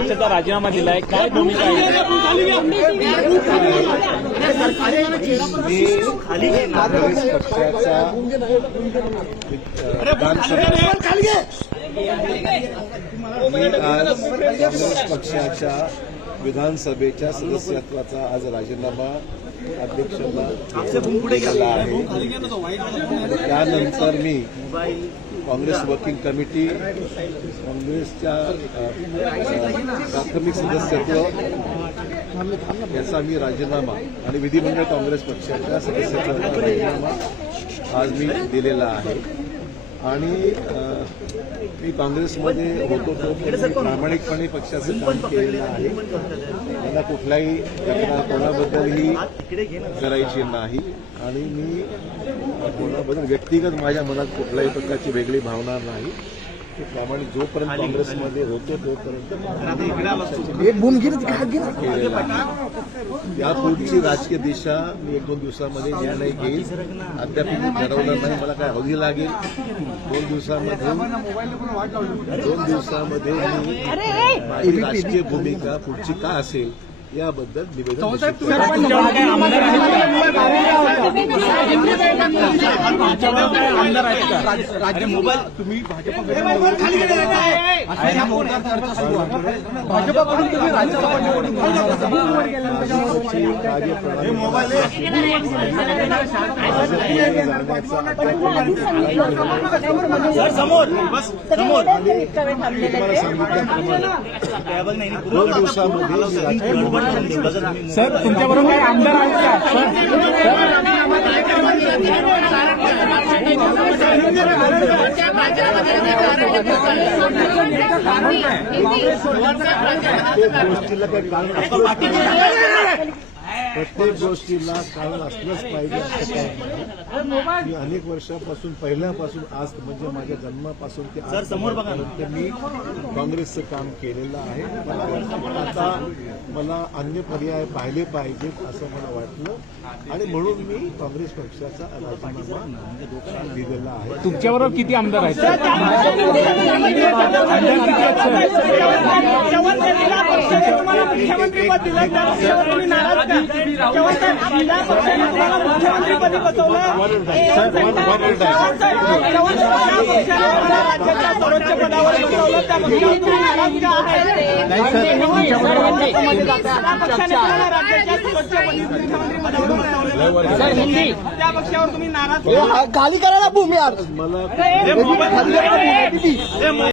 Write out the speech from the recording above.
पक्षाचा राजीनामा दिलाय, काय भूमिका आहे? काँग्रेस पक्षाच्या विधानसभेच्या सदस्यत्वाचा आज राजीनामा अध्यक्षांना दिलेला आहे. त्यानंतर मी काँग्रेस वर्किंग कमिटी, काँग्रेसच्या प्राथमिक सदस्यत्व याचा मी राजीनामा आणि विधिमंडळ काँग्रेस पक्षाच्या सदस्यत्वाचा राजीनामा आज मी दिलेला आहे. आणि मी काँग्रेसमध्ये होतो तो प्रामाणिकपणे पक्षाचं काम केलेलं आहे. मला कुठल्याही तक्रार कोणाबद्दलही करायची नाही आणि मी कोणाबद्दल व्यक्तिगत माझ्या मनात कुठल्याही प्रकारची वेगळी भावना नाही. प्रामाणिक जोपर्यंत काँग्रेसमध्ये होतो तोपर्यंत या पुढची राजकीय दिशा मी 1-2 दिवसामध्ये निर्णय घेईल. अद्याप मी ठरवलं नाही. मला काय अवधी लागेल. 2 दिवसामध्ये मी राजकीय भूमिका पुढची का असेल याबद्दल निवेदन मोबाईल तुम्ही भाजपकडून समोर सर तुमच्याबरोबर काही आमदार आहेत का? प्रत्येक गोष्टीला कारण असलंच पाहिजे असं काय नाही. मी अनेक वर्षापासून पहिल्यापासून आज म्हणजे माझ्या जन्मापासून ते आजपर्यंत मी काँग्रेसचं काम केलेलं आहे. आता मला अन्य पर्याय पाहिले पाहिजेत असं मला वाटलं आणि म्हणून मी काँग्रेस पक्षाचा राजीनामा दिलेला आहे. तुमच्याबरोबर किती आमदार आहेत? त्या पक्षावर तुम्ही नाराज गाली करायला भूमी मला